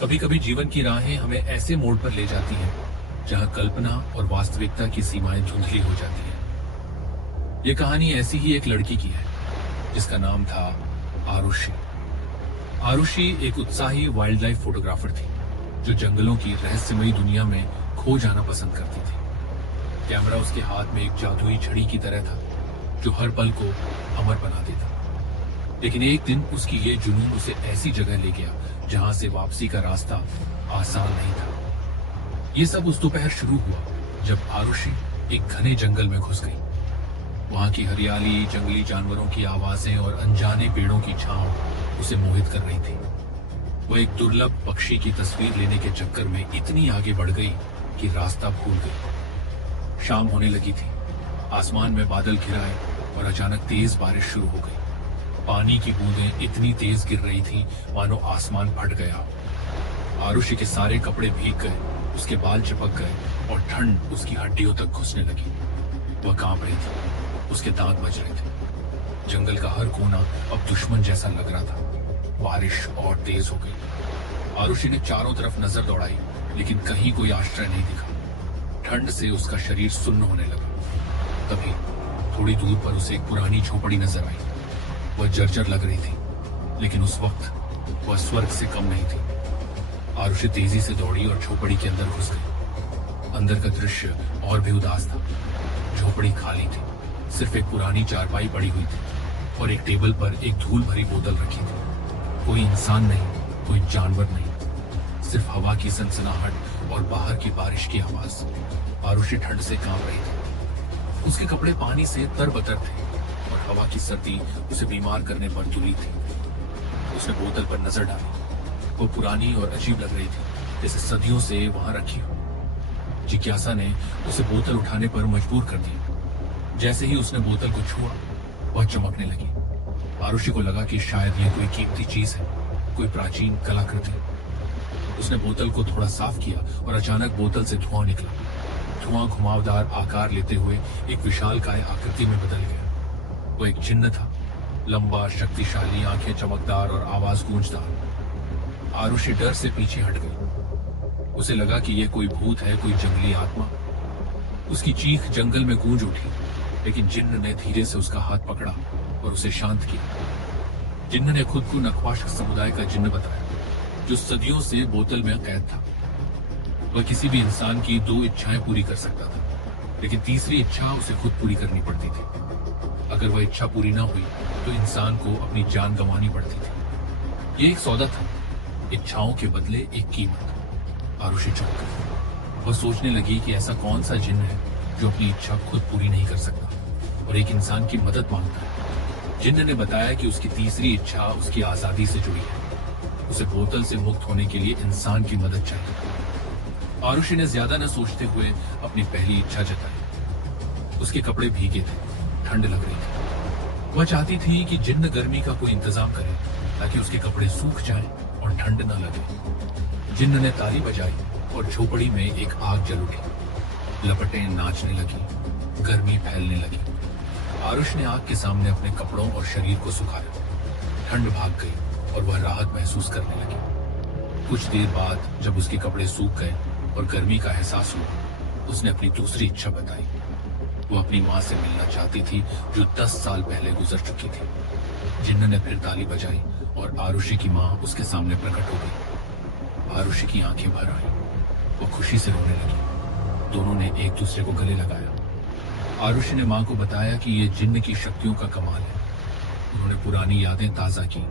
कभी कभी जीवन की राहें हमें ऐसे मोड़ पर ले जाती हैं जहां कल्पना और वास्तविकता की सीमाएं धुंधली हो जाती हैं। ये कहानी ऐसी ही एक लड़की की है जिसका नाम था आरुषि। आरुषि एक उत्साही वाइल्ड लाइफ फोटोग्राफर थी जो जंगलों की रहस्यमयी दुनिया में खो जाना पसंद करती थी। कैमरा उसके हाथ में एक जादुई छड़ी की तरह था जो हर पल को अमर बना देता। लेकिन एक दिन उसकी ये जुनून उसे ऐसी जगह ले गया जहां से वापसी का रास्ता आसान नहीं था। ये सब उस दोपहर शुरू हुआ जब आरुषि एक घने जंगल में घुस गई। वहां की हरियाली, जंगली जानवरों की आवाजें और अनजाने पेड़ों की छांव उसे मोहित कर रही थी। वो एक दुर्लभ पक्षी की तस्वीर लेने के चक्कर में इतनी आगे बढ़ गई कि रास्ता भूल गई। शाम होने लगी थी। आसमान में बादल घिराए और अचानक तेज बारिश शुरू हो गई। पानी की बूंदें इतनी तेज गिर रही थी मानो आसमान फट गया। आरुषि के सारे कपड़े भीग गए, उसके बाल चिपक गए और ठंड उसकी हड्डियों तक घुसने लगी। वह कांप रही थी, उसके दांत बज रहे थे। जंगल का हर कोना अब दुश्मन जैसा लग रहा था। बारिश और तेज हो गई। आरुषि ने चारों तरफ नजर दौड़ाई लेकिन कहीं कोई आश्रय नहीं दिखा। ठंड से उसका शरीर सुन्न होने लगा। तभी थोड़ी दूर पर उसे एक पुरानी झोपड़ी नजर आई। वह जर्जर लग रही थी लेकिन उस वक्त वह स्वर्ग से कम नहीं थी। आरुषि तेजी से दौड़ी और झोपड़ी के अंदर घुस गई। अंदर का दृश्य और भी उदास था। झोपड़ी खाली थी, सिर्फ एक पुरानी चारपाई पड़ी हुई थी और एक टेबल पर एक धूल भरी बोतल रखी थी। कोई इंसान नहीं, कोई जानवर नहीं, सिर्फ हवा की सनसनाहट और बाहर की बारिश की आवाज। आरुषि ठंड से कांप रही थी। उसके कपड़े पानी से तरबतर थे और हवा की सर्दी उसे बीमार करने पर तुली थी। उसने बोतल पर नजर डाली। वो पुरानी और अजीब लग रही थी, जैसे सदियों से वहां रखी हो। जिज्ञासा ने उसे बोतल उठाने पर मजबूर कर दिया। जैसे ही उसने बोतल को छुआ, वह चमकने लगी। आरुषि को लगा कि शायद यह कोई कीमती चीज है, कोई प्राचीन कलाकृति। उसने बोतल को थोड़ा साफ किया और अचानक बोतल से धुआं निकला। धुआं घुमावदार आकार लेते हुए एक विशालकाय आकृति में बदल गया। वो एक चिन्ह था, लंबा, शक्तिशाली, आंखें चमकदार और आवाज गूंजदार। आरुषि डर से पीछे हट गई। उसे लगा कि यह कोई भूत है, कोई जंगली आत्मा। उसकी चीख जंगल में गूंज उठी, लेकिन जिन्न ने धीरे से उसका हाथ पकड़ा और उसे शांत किया। जिन्न ने खुद को नक्वाश समुदाय का जिन्न बताया, जो सदियों से बोतल में कैद था। वह किसी भी इंसान की 2 इच्छाएं पूरी कर सकता था, लेकिन तीसरी इच्छा उसे खुद पूरी करनी पड़ती थी। अगर वह इच्छा पूरी ना हुई तो इंसान को अपनी जान गंवानी पड़ती थी। ये एक सौदा था, इच्छाओं के बदले एक कीमत। आरुषि चौंक गई। वह सोचने लगी कि ऐसा कौन सा जिन्न है जो अपनी इच्छा खुद पूरी नहीं कर सकता और एक इंसान की मदद मांगता है। जिन्न ने बताया कि उसकी तीसरी इच्छा उसकी आजादी से जुड़ी है। उसे बोतल से मुक्त होने के लिए इंसान की मदद चाहिए। आरुषि ने ज्यादा न सोचते हुए अपनी पहली इच्छा जताई। उसके कपड़े भीगे थे, ठंड लग रही थी। वह चाहती थी कि जिन्न गर्मी का कोई इंतजाम करे ताकि उसके कपड़े सूख जाएं और ठंड न लगे। जिन्न ने ताली बजाई और झोपड़ी में एक आग जल उठी। लपटें नाचने लगी, गर्मी फैलने लगी। आरुष ने आग के सामने अपने कपड़ों और शरीर को सुखाया। ठंड भाग गई और वह राहत महसूस करने लगी। कुछ देर बाद जब उसके कपड़े सूख गए और गर्मी का एहसास हुआ, उसने अपनी दूसरी इच्छा बताई। वो अपनी माँ से मिलना चाहती थी जो 10 साल पहले गुजर चुकी थी। जिन्न ने फिर ताली बजाई और आरुषि की माँ उसके सामने प्रकट हो गई। आरुषि की आंखें भर आई। वो खुशी से रोने लगी। दोनों ने एक दूसरे को गले लगाया। आरुषि ने माँ को बताया कि ये जिन्न की शक्तियों का कमाल है। उन्होंने पुरानी यादें ताजा की,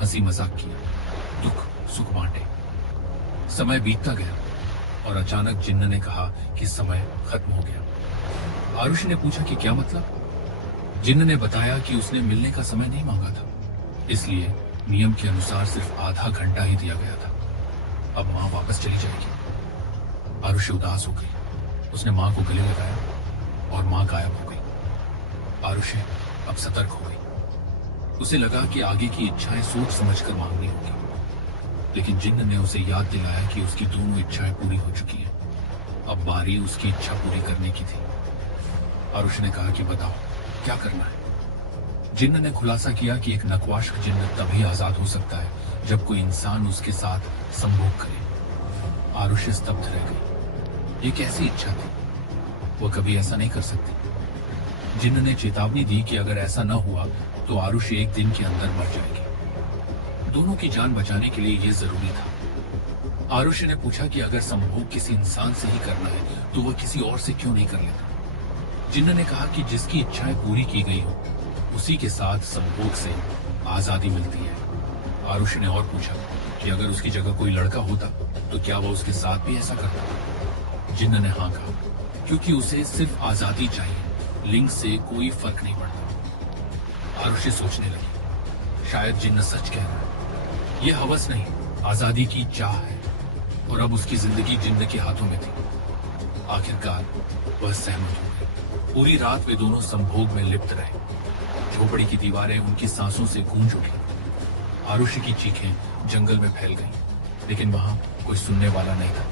हंसी मजाक किया, दुख सुख बांटे। समय बीतता गया और अचानक जिन्न ने कहा कि समय खत्म हो गया। आरुषि ने पूछा कि क्या मतलब? जिन्न ने बताया कि उसने मिलने का समय नहीं मांगा था, इसलिए नियम के अनुसार सिर्फ आधा घंटा ही दिया गया था। अब माँ वापस चली जाएगी। आरुषि उदास हो गई। उसने माँ को गले लगाया और माँ गायब हो गई। आरुषि अब सतर्क हो गई। उसे लगा कि आगे की इच्छाएं सोच समझकर मांगनी होगी, लेकिन जिन्न ने उसे याद दिलाया कि उसकी दोनों इच्छाएं पूरी हो चुकी हैं। अब बारी उसकी इच्छा पूरी करने की थी। आरुषि ने कहा कि बताओ क्या करना है। जिन्न ने खुलासा किया कि एक नक्वाश जिन्न तभी आजाद हो सकता है जब कोई इंसान उसके साथ संभोग करे। आरुषि स्तब्ध रह गई। ये कैसी इच्छा थी? वो कभी ऐसा नहीं कर सकती। जिन्न ने चेतावनी दी कि अगर ऐसा न हुआ तो आरुषि एक दिन के अंदर मर जाएगी। दोनों की जान बचाने के लिए यह जरूरी था। आरुषि ने पूछा कि अगर संभोग किसी इंसान से ही करना है तो वह किसी और से क्यों नहीं कर लेता। जिन्न ने कहा कि जिसकी इच्छाएं पूरी की गई हो उसी के साथ संभोग से आजादी मिलती है। आरुषि ने और पूछा कि अगर उसकी जगह कोई लड़का होता तो क्या वह उसके साथ भी ऐसा करता। जिन्न ने हाँ कहा, क्योंकि उसे सिर्फ आजादी चाहिए, लिंग से कोई फर्क नहीं पड़ता। आरुषि सोचने लगी, शायद जिन्न सच कह रहा है। यह हवस नहीं, आजादी की चाह है, और अब उसकी जिंदगी जिन्न के हाथों में थी। आखिरकार वह सहमत हो गई। पूरी रात वे दोनों संभोग में लिप्त रहे। झोपड़ी की दीवारें उनकी सांसों से गूंज उठी। आरुषि की चीखें जंगल में फैल गईं, लेकिन वहां कोई सुनने वाला नहीं था।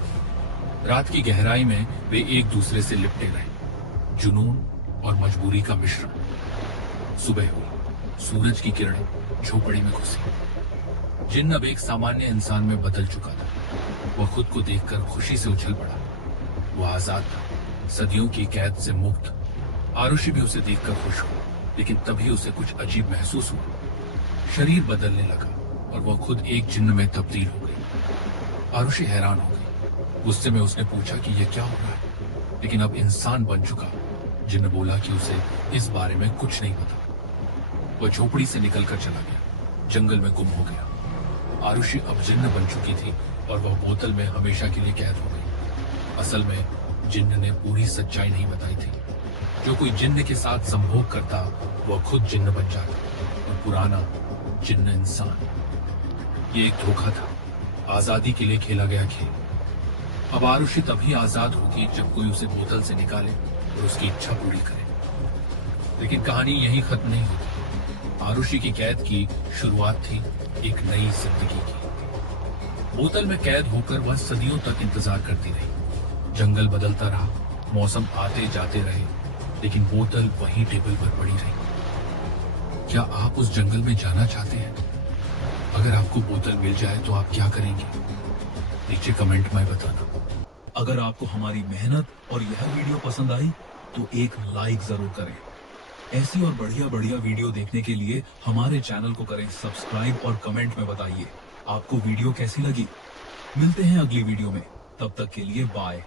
रात की गहराई में वे एक दूसरे से लिपटे रहे, जुनून और मजबूरी का मिश्रण। सुबह हुई, सूरज की किरणें झोपड़ी में घुसी। जिन्न अब एक सामान्य इंसान में बदल चुका था। वह खुद को देखकर खुशी से उछल पड़ा। वह आजाद था, सदियों की कैद से मुक्त। आरुषि भी उसे देखकर खुश हुई, लेकिन तभी उसे कुछ अजीब महसूस हुआ। शरीर बदलने लगा और वह खुद एक जिन्न में तब्दील हो गई। आरुषि हैरान हो गई। गुस्से में उसने पूछा कि यह क्या हो रहा है, लेकिन अब इंसान बन चुका। जिन्न बोला कि उसे इस बारे में कुछ नहीं पता। वह झोपड़ी से निकलकर चला गया, जंगल में गुम हो गया। आरुषि अब जिन्न बन चुकी थी और वह बोतल में हमेशा के लिए कैद हो गई। असल में जिन्न ने पूरी सच्चाई नहीं बताई थी। जो कोई जिन्न के साथ संभोग करता वह खुद जिन्न बन जाता, और पुराना जिन्न इंसान। ये एक धोखा था, आजादी के लिए खेला गया खेल। अब आरुषि तभी आजाद होगी जब कोई उसे बोतल से निकाले और उसकी इच्छा पूरी करे। लेकिन कहानी यही खत्म नहीं होती। आरुषि की कैद की शुरुआत थी एक नई जिंदगी की। बोतल में कैद होकर वह सदियों तक इंतजार करती रही। जंगल बदलता रहा, मौसम आते जाते रहे, लेकिन बोतल वहीं टेबल पर पड़ी रही। क्या आप उस जंगल में जाना चाहते हैं? अगर आपको बोतल मिल जाए तो आप क्या करेंगे? नीचे कमेंट में बताना। अगर आपको हमारी मेहनत और यह वीडियो पसंद आई तो एक लाइक जरूर करें। ऐसी और बढ़िया बढ़िया वीडियो देखने के लिए हमारे चैनल को करें सब्सक्राइब और कमेंट में बताइए आपको वीडियो कैसी लगी। मिलते हैं अगली वीडियो में, तब तक के लिए बाय।